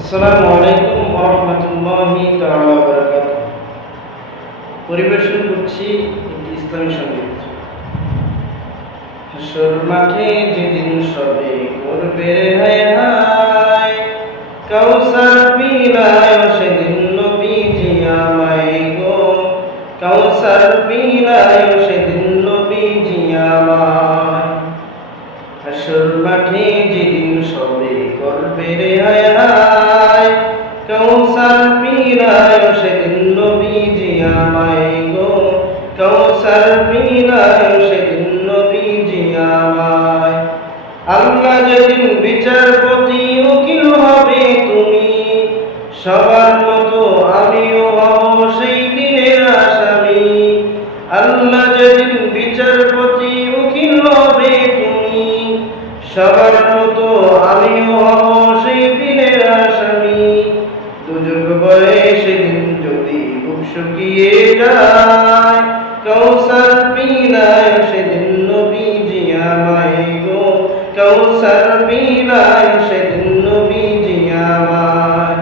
আসসালামু আলাইকুম ওয়া রাহমাতুল্লাহি তাআলা ওয়া বারাকাতুহু। পরিবেশন করছি একটি ইসলামী সঙ্গীত। হাসর মাঠে যেদিন সবে করবে হায় হায়, কাউসার পিলায় সেদিন নবীজি আমায় গো, কাউসার পিলায় সেদিন নবীজি আমায়। হাসর মাঠে যেদিন সবে করবে হায় হায়, কাউসার পিলায় সেদিন নবীজি আমায় গো, কাউসার পিলায় সেদিন নবীজি আমায়। আল্লাহ যেদিন বিচারপতি উকিল হবে তুমি, সবার মতো আমিও হব সেই দিনের আসামি। আল্লাহ যেদিন বিচারপতি উকিল হবে তুমি, সবার মতো আমিও হব সেই দিনের আসামি। দুজক বয়ে সেদিন যদি বুক শুকিয়ে যায়, কাউসার পিলায় সেদিন নবীজি আমায় গো, কাউসার পিলায় সেদিন নবীজি আমায়।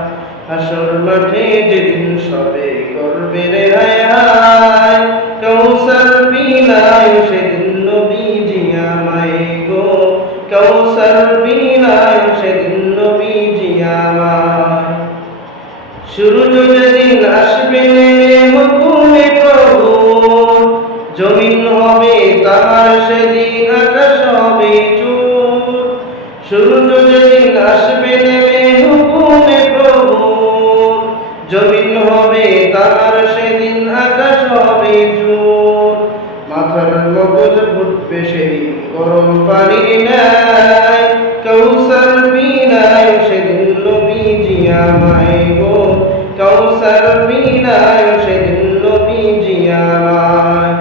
হাসর মাঠে যেদিন সবে করবে হায় হায়, কাউসার পিলায় সেদিন নবীজি আমায় গো, কাউসার পিলায় সেদিন নবীজি আমায়। সূর্য যেদিন আসবে নেমে হুকুমে প্রভু, জমিন হবে তামার সেদিন আকাশ হবে চুর। সূর্য যেদিন আসবে নেমে হুকুমে প্রভু, জমিন হবে তামার সেদিন আকাশ হবে চুর। মাথার মগজ ফুটবে সেদিন গরম পানির ন্যায়, কাউসার পিলায় সেদিন নবীজি আমায় গো, কাউসার পিলায় সেদিন নবীজি আমায়।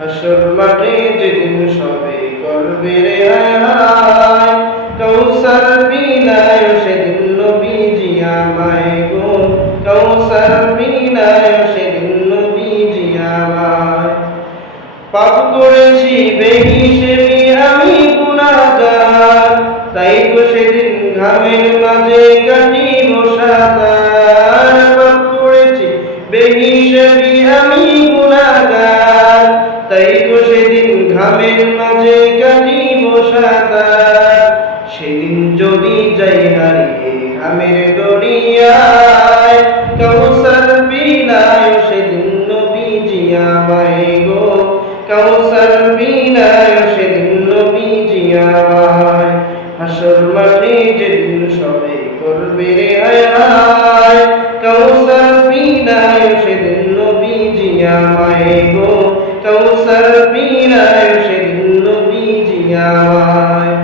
হাসর মাঠে যেদিন সবে করবে হায় হায়, কাউসার পিলায় সেদিন নবীজি আমায় গো, কাউসার পিলায় সেদিন নবীজি আমায়। পাপ করেছি বেহিসেবি আমি গুনাহগার, তাই তো সেদিন ঘামের মাঝে কাটিব সাঁতার। পাপ করেছি বেহিসেবি আমি গুনাহগার, তাই তো সেদিন ঘামের মাঝে কাটিব সাঁতার। সেদিন যদি যাই হারিয়ে ঘামের দরিয়ায়, কাউসার পিলায় সেদিন নবীজি আমায় গো, কাউসার পিলায় সেদিন নবীজি আমায়। হাসর মাঠে যেদিন সবে করবে হায় হায়, কাউসার পিলায় সেদিন নবীজি আমায় গো, কাউসার পিলায় সেদিন নবীজি আমায়।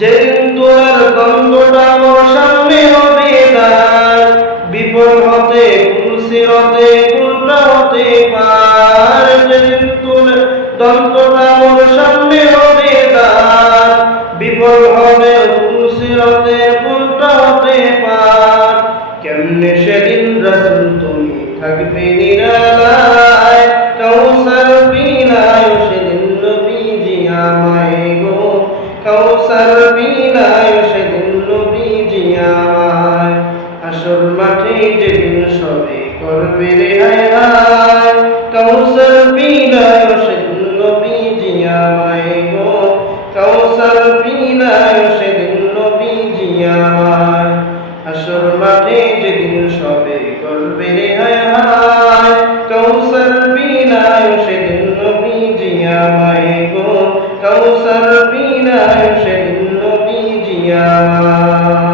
যেদিন তোমার গন্ধটা মোর সামনে হবে তার, বিপদ হতে কুলসিরতে কোনটা হতে পার। যেদিন তোমার দন্তটা মোর সামনে হবে তার, বিপদ হবে কুলসিরতে কোনটা হতে পার। কেমনে সেদিন রাসূল তুমি থাকবে নিরালায়, কাউসার পিলায় সেদিন নবীজি আমায় গো, কাউসার পিলায় সেদিন নবীজি আমায়। হাসর মাঠে যেদিন সবে করবে হায় হায়, কাউসার পিলায় সেদিন নবীজি আমায় গো, কাউসার পিলায় সেদিন নবীজি আমায়। হাসর মাঠে যেদিন সবে করবে হায় হায়, কাউসার পিলায় সেদিন নবীজি আমায় গো, কাউসার পিলায় সেদিন নবীজি আমায়।